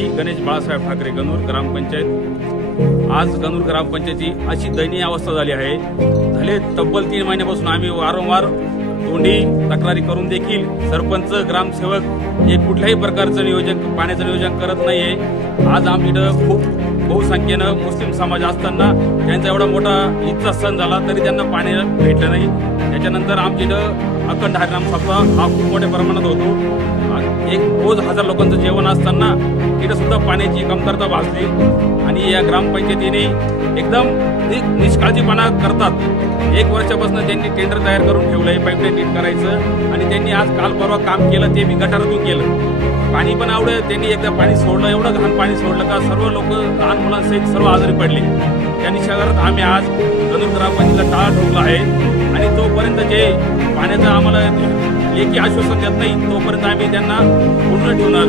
मी गणेश बाळासाहेब ठाकरे, गणूर ग्रामपंचायत। आज गणूर ग्रामपंचायतीची अशी दयनीय अवस्था झाली आहे। झाले तब्बल 3 महिन्यापासून आम्ही वारंवार तोंडी तक्रारी करून देखील सरपंच, ग्रामसेवक हे कुठल्याही प्रकारचं नियोजन, पाण्याचं नियोजन करत नाहीये। आज आमच्याकडं खूप बहुसंख्येनं मुस्लिम समाज असताना त्यांचा एवढा मोठा ईदचा सण झाला तरी त्यांना पाणी भेटलं नाही। त्याच्यानंतर आमच्याकडं अखंड हरिनाम सप्ताह हा खूप मोठ्या प्रमाणात होतो। एक रोज 1000 लोकांचं जेवण असताना तिथं सुद्धा पाण्याची कमतरता भासली आणि या ग्रामपंचायतीने एकदम निष्काळजीपणा करतात। 1 वर्षापासून त्यांनी टेंडर तयार करून ठेवलंय पाईपलाईन नीट करायचं आणि त्यांनी आज काल परवा काम केलं, ते बी गटारातून केलं। पाणी पण आवडं त्यांनी एकदा पाणी सोडलं, एवढं घाण पाणी सोडलं का सर्व लोक लहान मुलांसहित सर्व आजारी पडले। त्या निषेधार्थ आम्ही आज गणूर ग्रामपंचायतीला टाळा ठोकला आहे आणि तोपर्यंत जे पाण्याचं आम्हाला लेखी आश्वासन देत नाही तोपर्यंत आम्ही त्यांना पूर्ण ठेवणार।